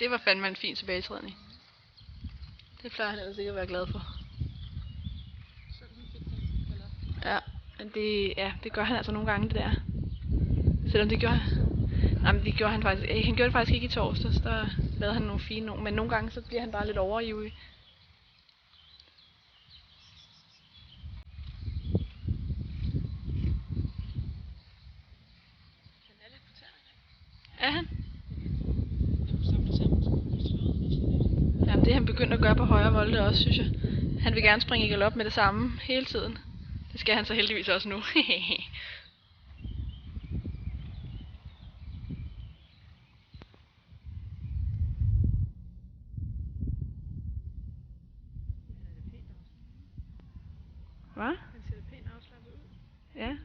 Det var fandme en fin tilbagetrædning. Det plejer han ellers ikke at være glad for. Ja, men det gør han altså nogle gange, det der. Selvom det gjorde jamen, det gjorde han faktisk. Han gjorde det faktisk ikke i torsdags, der lavede han nogle fine nogle, men nogle gange så bliver han bare lidt overivrig. Er han? Jamen, det er han begyndt at gøre på højre volde også, synes jeg. Han vil gerne springe i galop med det samme hele tiden. Det skal han så heldigvis også nu. Hvad? Han ser pænt afslappet ud. Ja.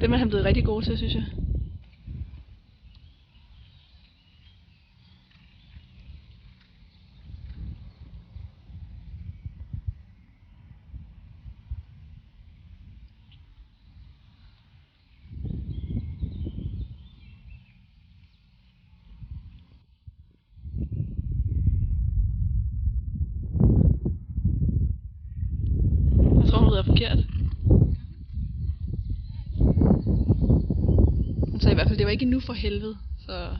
Det er han blevet rigtig god til, synes jeg. Jeg tror, hun rider forkert. Hun sagde i hvert fald, det var ikke endnu for helvede, så...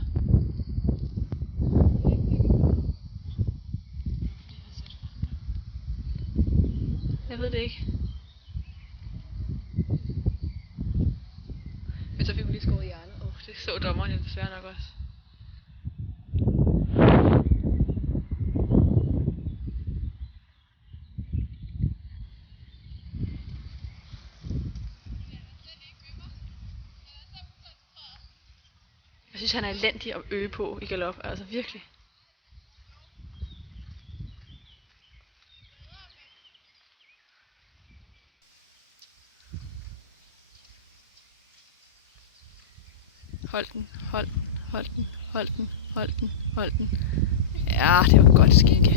Jeg ved det ikke. Men så fik hun lige skåret hjernet. Det så dommeren jo desværre nok også. Jeg synes, han er elendig at øge på i galop. Altså virkelig. Hold den, hold den, hold den, hold den, hold den, hold den. Ja, det var godt skinke.